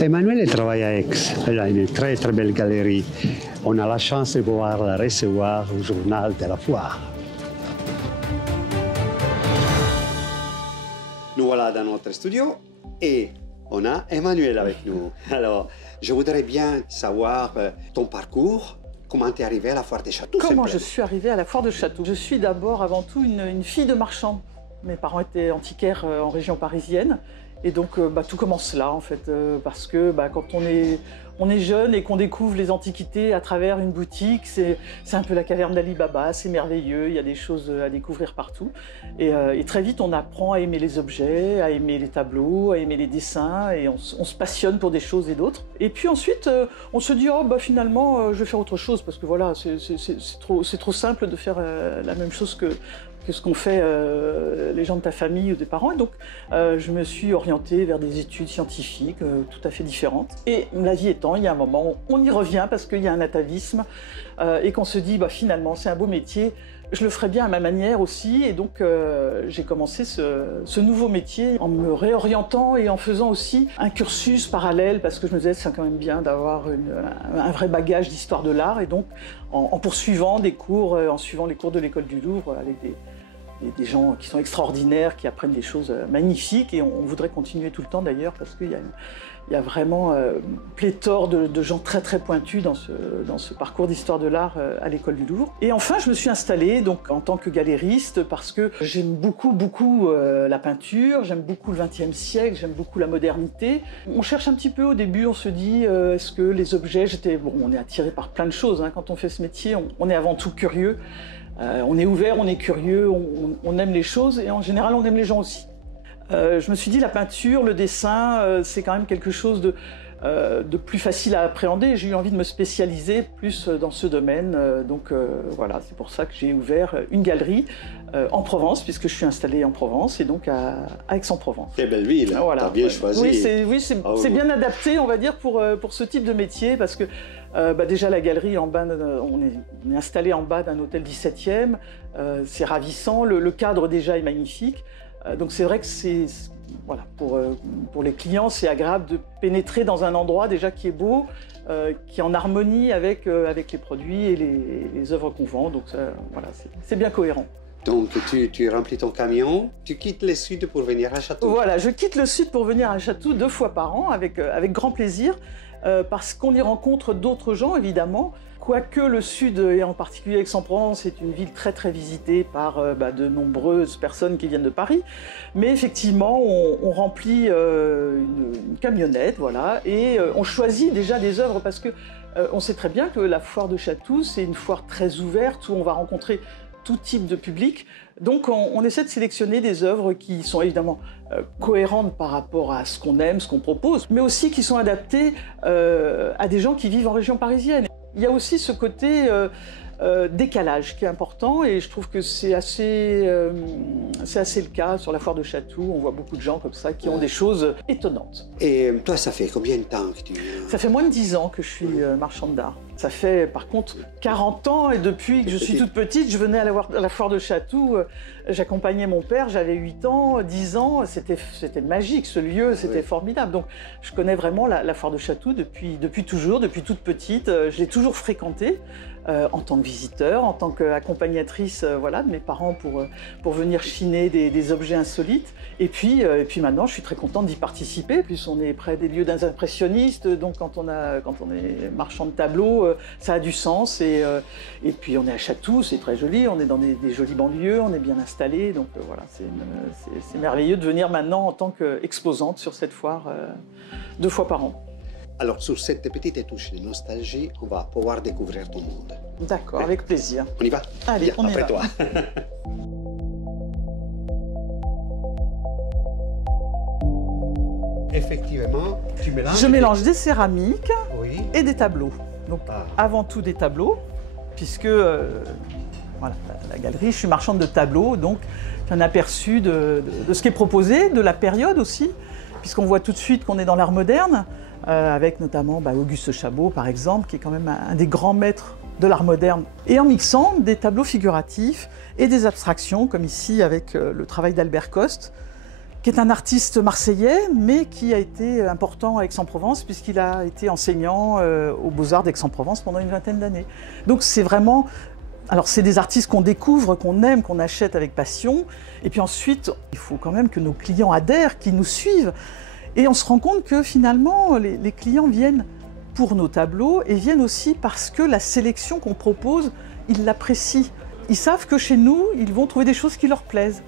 Emmanuel travaille à Aix. Elle a une très très belle galerie. On a la chance de pouvoir la recevoir au journal de la foire. Nous voilà dans notre studio et on a Emmanuel avec nous. Alors, je voudrais bien savoir ton parcours. Comment tu es arrivée à la foire des Châteaux? Comment je suis arrivée à la foire de Châteaux? Je suis d'abord, avant tout, une fille de marchand. Mes parents étaient antiquaires en région parisienne. Et donc, tout commence là, en fait, parce que quand on est jeune et qu'on découvre les antiquités à travers une boutique, c'est un peu la caverne d'Ali Baba, c'est merveilleux, il y a des choses à découvrir partout. Et très vite, on apprend à aimer les objets, à aimer les tableaux, à aimer les dessins, et on se passionne pour des choses et d'autres. Et puis ensuite, on se dit, finalement, je vais faire autre chose, parce que voilà, c'est trop simple de faire la même chose que ce qu'ont fait les gens de ta famille ou des parents. Et donc, je me suis orientée vers des études scientifiques tout à fait différentes. Et la vie étant, il y a un moment où on y revient parce qu'il y a un atavisme et qu'on se dit, finalement, c'est un beau métier, je le ferai bien à ma manière aussi. Et donc, j'ai commencé ce nouveau métier en me réorientant et en faisant aussi un cursus parallèle parce que je me disais, c'est quand même bien d'avoir un vrai bagage d'histoire de l'art. Et donc, en poursuivant des cours, en suivant les cours de l'école du Louvre avec des gens qui sont extraordinaires, qui apprennent des choses magnifiques, et on voudrait continuer tout le temps d'ailleurs, parce qu'il y a vraiment pléthore de gens très très pointus dans ce parcours d'histoire de l'art à l'école du Louvre. Et enfin, je me suis installée donc, en tant que galériste, parce que j'aime beaucoup la peinture, j'aime beaucoup le XXe siècle, j'aime beaucoup la modernité. On cherche un petit peu au début, on se dit, est-ce que les objets, on est attiré par plein de choses, hein, quand on fait ce métier, on est avant tout curieux. On est ouvert, on est curieux, on aime les choses et en général on aime les gens aussi. Je me suis dit la peinture, le dessin, c'est quand même quelque chose de plus facile à appréhender. J'ai eu envie de me spécialiser plus dans ce domaine. Voilà, c'est pour ça que j'ai ouvert une galerie en Provence, puisque je suis installée en Provence et donc à Aix-en-Provence. Quelle belle ville, voilà. T'as bien choisi. Oui, c'est bien adapté, on va dire, pour ce type de métier, parce que déjà la galerie en bas, on est installé en bas d'un hôtel 17e, c'est ravissant, le cadre déjà est magnifique, donc c'est vrai que voilà, pour les clients c'est agréable de pénétrer dans un endroit déjà qui est beau, qui est en harmonie avec les produits et les œuvres qu'on vend, donc voilà, c'est bien cohérent. Donc tu remplis ton camion, tu quittes le sud pour venir à Château. Voilà, je quitte le sud pour venir à Château 2 fois par an avec grand plaisir. Parce qu'on y rencontre d'autres gens, évidemment. Quoique le Sud, et en particulier Aix-en-Provence, est une ville très très visitée par de nombreuses personnes qui viennent de Paris. Mais effectivement, on remplit une camionnette, voilà, et on choisit déjà des œuvres parce que on sait très bien que la foire de Château, c'est une foire très ouverte où on va rencontrer tout type de public. Donc on essaie de sélectionner des œuvres qui sont évidemment cohérentes par rapport à ce qu'on aime, ce qu'on propose, mais aussi qui sont adaptées à des gens qui vivent en région parisienne. Il y a aussi ce côté décalage qui est important et je trouve que c'est assez le cas sur la foire de Château. On voit beaucoup de gens comme ça qui ont des choses étonnantes. Et toi, ça fait combien de temps que tu... Ça fait moins de 10 ans que je suis marchande d'art. Ça fait par contre 40 ans et depuis que je suis toute petite, je venais à la foire de Château, j'accompagnais mon père, j'avais 8 ans, 10 ans, c'était magique ce lieu, c'était formidable. Donc je connais vraiment la foire de Château depuis toujours, depuis toute petite, je l'ai toujours fréquentée en tant que visiteur, en tant qu'accompagnatrice voilà, de mes parents pour venir chiner des objets insolites. Et puis maintenant, je suis très contente d'y participer. Puis on est près des lieux des impressionnistes, donc quand on est marchand de tableaux, ça a du sens. Et puis on est à Château, c'est très joli, on est dans des jolis banlieues, on est bien installé. Donc voilà, c'est merveilleux de venir maintenant en tant qu'exposante sur cette foire 2 fois par an. Alors, sur cette petite touche de nostalgie, on va pouvoir découvrir ton monde. D'accord, avec plaisir. On y va? Allez, bien, on y va. après toi. Effectivement, tu mélanges... Je mélange des céramiques et des tableaux. Donc, avant tout des tableaux, puisque voilà, la galerie, je suis marchande de tableaux, donc j'ai un aperçu de ce qui est proposé, de la période aussi, puisqu'on voit tout de suite qu'on est dans l'art moderne, avec notamment Auguste Chabot, par exemple, qui est quand même un des grands maîtres de l'art moderne, et en mixant des tableaux figuratifs et des abstractions, comme ici avec le travail d'Albert Coste, qui est un artiste marseillais, mais qui a été important à Aix-en-Provence, puisqu'il a été enseignant aux Beaux-Arts d'Aix-en-Provence pendant une vingtaine d'années. Donc c'est vraiment... Alors c'est des artistes qu'on découvre, qu'on aime, qu'on achète avec passion. Et puis ensuite, il faut quand même que nos clients adhèrent, qu'ils nous suivent. Et on se rend compte que finalement, les clients viennent pour nos tableaux et viennent aussi parce que la sélection qu'on propose, ils l'apprécient. Ils savent que chez nous, ils vont trouver des choses qui leur plaisent.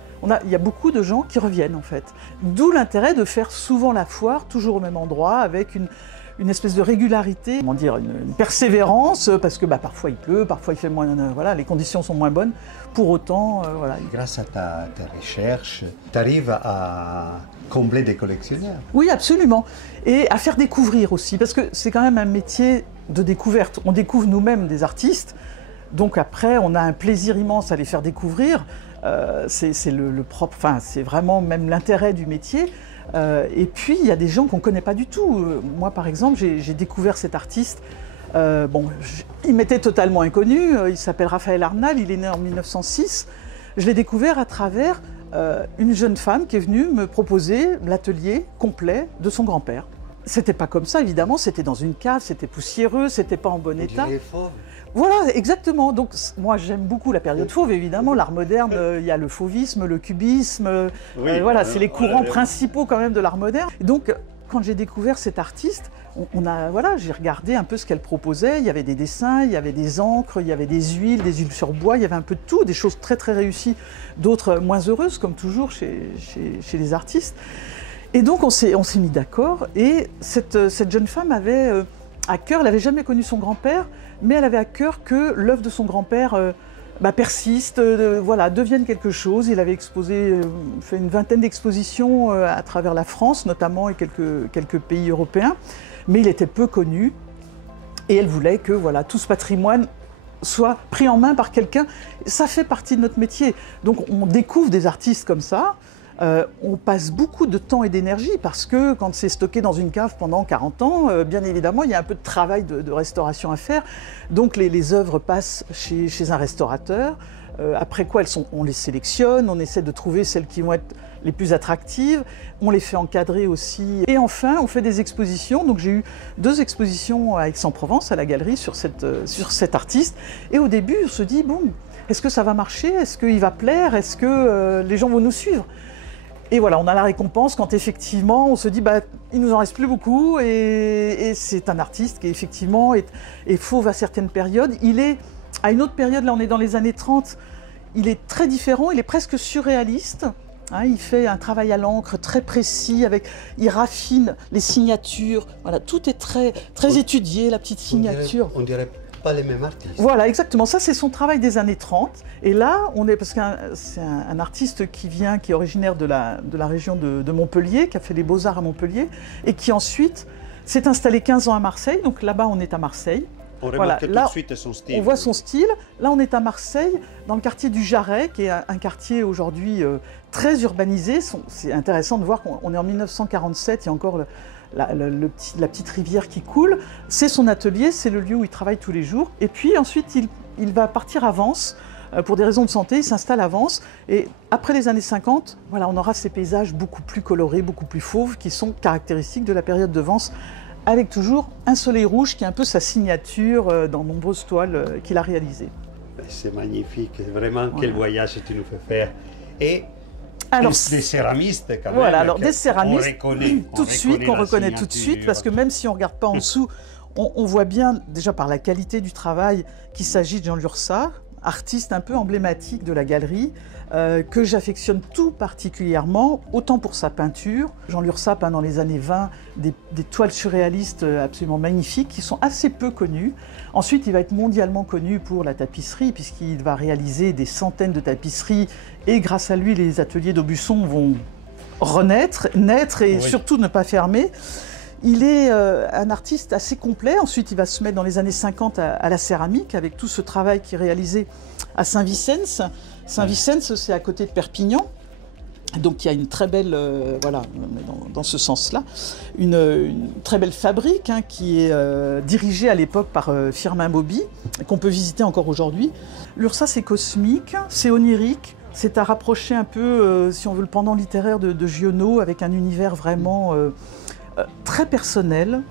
Il y a beaucoup de gens qui reviennent en fait. D'où l'intérêt de faire souvent la foire, toujours au même endroit, avec une espèce de régularité, comment dire, une persévérance, parce que parfois il pleut, parfois il fait moins, voilà, les conditions sont moins bonnes. Pour autant, voilà. Grâce à tes recherches, tu arrives à combler des collectionneurs. Oui, absolument. Et à faire découvrir aussi, parce que c'est quand même un métier de découverte. On découvre nous-mêmes des artistes, donc après on a un plaisir immense à les faire découvrir. C'est le propre, enfin c'est vraiment même l'intérêt du métier. Et puis il y a des gens qu'on ne connaît pas du tout. Moi par exemple, j'ai découvert cet artiste. Il m'était totalement inconnu. Il s'appelle Raphaël Arnal, il est né en 1906. Je l'ai découvert à travers une jeune femme qui est venue me proposer l'atelier complet de son grand-père. C'était pas comme ça évidemment, c'était dans une cave, c'était poussiéreux, c'était pas en bon état. Voilà, exactement. Donc moi j'aime beaucoup la période fauve, évidemment, l'art moderne, il y a le fauvisme, le cubisme, voilà, c'est les courants principaux quand même de l'art moderne. Et donc quand j'ai découvert cet artiste, j'ai regardé un peu ce qu'elle proposait, il y avait des dessins, il y avait des encres, il y avait des huiles sur bois, il y avait un peu de tout, des choses très très réussies, d'autres moins heureuses comme toujours chez les artistes. Et donc on s'est mis d'accord et cette jeune femme avait à cœur, elle n'avait jamais connu son grand-père, mais elle avait à cœur que l'œuvre de son grand-père persiste, devienne quelque chose. Il avait fait une vingtaine d'expositions à travers la France notamment et quelques pays européens, mais il était peu connu et elle voulait que tout ce patrimoine soit pris en main par quelqu'un. Ça fait partie de notre métier, donc on découvre des artistes comme ça. On passe beaucoup de temps et d'énergie parce que quand c'est stocké dans une cave pendant 40 ans, bien évidemment, il y a un peu de travail de restauration à faire. Donc les œuvres passent chez un restaurateur, après quoi on les sélectionne, on essaie de trouver celles qui vont être les plus attractives, on les fait encadrer aussi. Et enfin, on fait des expositions. Donc j'ai eu 2 expositions à Aix-en-Provence, à la galerie, sur cet artiste. Et au début, on se dit, bon, est-ce que ça va marcher? Est-ce qu'il va plaire? Est-ce que les gens vont nous suivre? Et voilà, on a la récompense quand effectivement on se dit il nous en reste plus beaucoup et c'est un artiste qui effectivement est fauve à certaines périodes. Il est à une autre période, là on est dans les années 30, il est très différent, il est presque surréaliste. Hein, il fait un travail à l'encre très précis, il raffine les signatures, voilà, tout est très, très étudié, la petite signature. On dirait pas les mêmes artistes. Voilà, exactement. Ça, c'est son travail des années 30. Et là, parce que c'est un artiste qui est originaire de la région de Montpellier, qui a fait les Beaux-Arts à Montpellier, et qui ensuite s'est installé 15 ans à Marseille. Donc là-bas, on est à Marseille. On remarque tout de suite son style. On voit son style. Là, on est à Marseille, dans le quartier du Jarret, qui est un quartier aujourd'hui très urbanisé. C'est intéressant de voir qu'on est en 1947, il y a encore la petite rivière qui coule. C'est son atelier, c'est le lieu où il travaille tous les jours. Et puis ensuite, il va partir à Vence. Pour des raisons de santé, il s'installe à Vence. Et après les années 50, on aura ces paysages beaucoup plus colorés, beaucoup plus fauves, qui sont caractéristiques de la période de Vence, avec toujours un soleil rouge qui est un peu sa signature dans nombreuses toiles qu'il a réalisées. C'est magnifique, vraiment quel voyage tu nous fais faire. Et alors, des céramistes quand même. Voilà, alors des céramistes, qu'on reconnaît tout de suite, parce que même si on ne regarde pas en dessous, on voit bien déjà par la qualité du travail qu'il s'agit de Jean Lurçat, artiste un peu emblématique de la galerie, que j'affectionne tout particulièrement, autant pour sa peinture. Jean Lurçat peint dans les années 20 des toiles surréalistes absolument magnifiques qui sont assez peu connues. Ensuite, il va être mondialement connu pour la tapisserie puisqu'il va réaliser des centaines de tapisseries et grâce à lui, les ateliers d'Aubusson vont naître et surtout ne pas fermer. Il est un artiste assez complet. Ensuite, il va se mettre dans les années 50 à la céramique avec tout ce travail qu'il réalisait à Saint-Vicence. Saint-Vicence, c'est à côté de Perpignan. Donc il y a une très belle, dans ce sens-là, une très belle fabrique qui est dirigée à l'époque par Firmin Bobby, qu'on peut visiter encore aujourd'hui. Lurçat, c'est cosmique, c'est onirique, C'est à rapprocher un peu, si on veut, le pendant littéraire de Giono, avec un univers vraiment très personnel,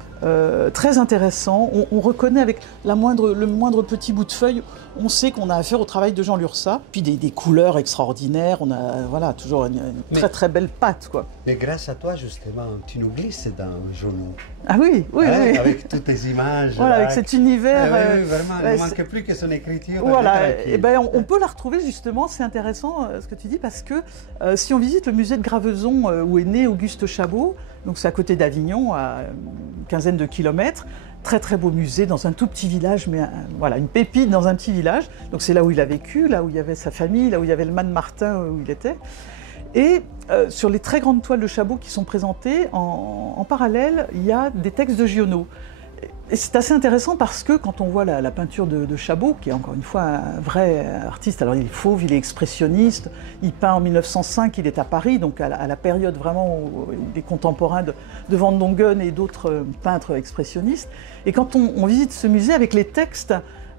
très intéressant. On reconnaît avec le moindre petit bout de feuille, on sait qu'on a affaire au travail de Jean Lurçat. Puis des couleurs extraordinaires, on a voilà, toujours une très belle patte, quoi. Mais grâce à toi, justement, tu nous glisses dans Giono. Ah oui, oui, oui. Avec toutes tes images. Voilà, avec cet univers. Oui, vraiment, il ne manque plus que son écriture. Voilà, et ben, on peut la retrouver justement, c'est intéressant ce que tu dis, parce que si on visite le musée de Graveson, où est né Auguste Chabot, donc c'est à côté d'Avignon, à une quinzaine de kilomètres, très beau musée dans un tout petit village, mais voilà, une pépite dans un petit village. Donc c'est là où il a vécu, là où il y avait sa famille, là où il y avait le Man Martin où il était. Et sur les très grandes toiles de Chabot qui sont présentées, en parallèle, il y a des textes de Giono. Et c'est assez intéressant parce que quand on voit la peinture de Chabot, qui est encore une fois un vrai artiste, alors il est fauve, il est expressionniste, il peint en 1905, il est à Paris, donc à la période vraiment où il est contemporain de Van Dongen et d'autres peintres expressionnistes. Et quand on visite ce musée avec les textes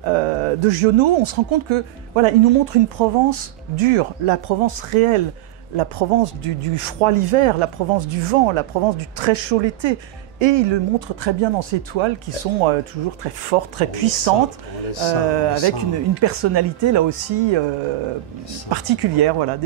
de Giono, on se rend compte que voilà, il nous montre une Provence dure, la Provence réelle, la Provence du froid l'hiver, la Provence du vent, la Provence du très chaud l'été. Et il le montre très bien dans ses toiles qui sont toujours très fortes, très puissantes, avec une personnalité là aussi particulière. Voilà.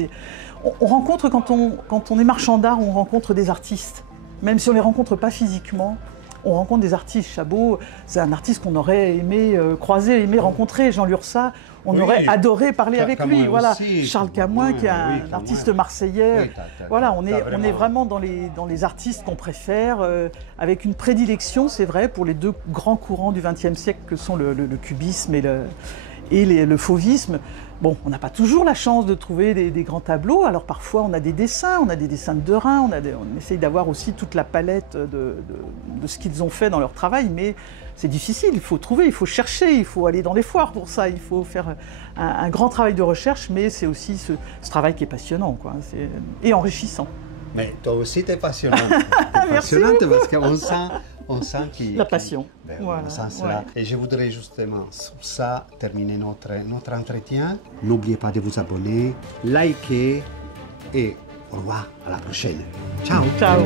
On rencontre, quand on est marchand d'art, on rencontre des artistes. Même si on ne les rencontre pas physiquement, on rencontre des artistes. Chabot, c'est un artiste qu'on aurait aimé croiser, aimé rencontrer. Jean Lurçat, on aurait adoré parler avec lui. Voilà. Aussi, Charles Camoin, qui est un artiste marseillais. Voilà, on est vraiment dans les artistes qu'on préfère, avec une prédilection, c'est vrai, pour les deux grands courants du XXe siècle que sont le cubisme et le fauvisme. Bon, on n'a pas toujours la chance de trouver des grands tableaux, alors parfois on a des dessins de Derain, on essaye d'avoir aussi toute la palette de ce qu'ils ont fait dans leur travail, mais c'est difficile, il faut trouver, il faut chercher, il faut aller dans les foires pour ça, il faut faire un grand travail de recherche, mais c'est aussi ce travail qui est passionnant, quoi, et enrichissant. Mais toi aussi, tu es passionnante. Passionnante parce qu'on sent qu'il... La passion. Voilà, on sent cela. Ouais. Et je voudrais justement sur ça terminer notre entretien. N'oubliez pas de vous abonner, liker et au revoir, à la prochaine. Ciao. Ciao.